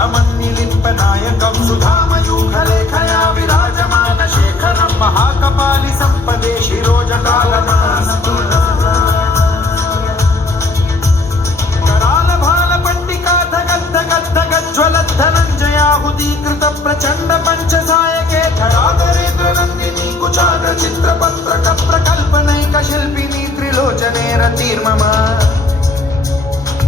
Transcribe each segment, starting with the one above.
नमन्निलिम्पनायकं सुधामयूखलेखया विराजमानशेखरं महाकपालि सम्पदे शिरोजकालमास्तु ज्वलद्धनञ्जयाहुतीकृत प्रचण्ड पञ्चसायके धराधरेन्द्रनन्दिनी कुचाग्र चित्रपत्रक प्रकल्पनैक शिल्पिनी त्रिलोचने रतिर्मम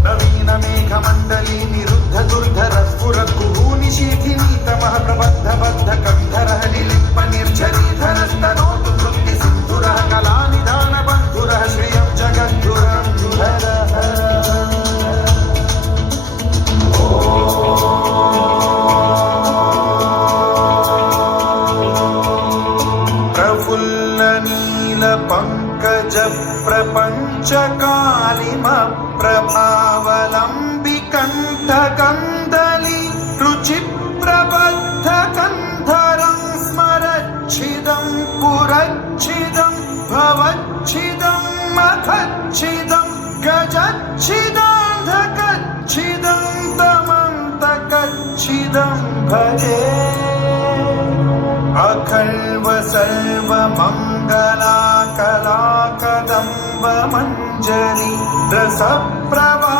नवीन मेघमण्डली निरुद्ध दुर्धर स्फुरत् कुहूनिशीथिनी तमः प्रबद्ध बद्ध कन्धरः निलिम्प निर्झरीधरस्तनोतु वृत्ति सिन्धुरः कलानिधान बन्धुरः श्रियं जगद्धुरन्धुरः पंकज प्रपंच कालिम प्रभावलंबि कंठ कंदली रुचि प्रबद्ध कंधरं स्मरच्छिदं पुरच्छिदं भवच्छिदं मखच्छिदं गजच्छिदान्धकच्छिदं तमन्तकच्छिदं भजे अखल्व सर्व मंगला कला कदम्ब मंजरी रस प्रभा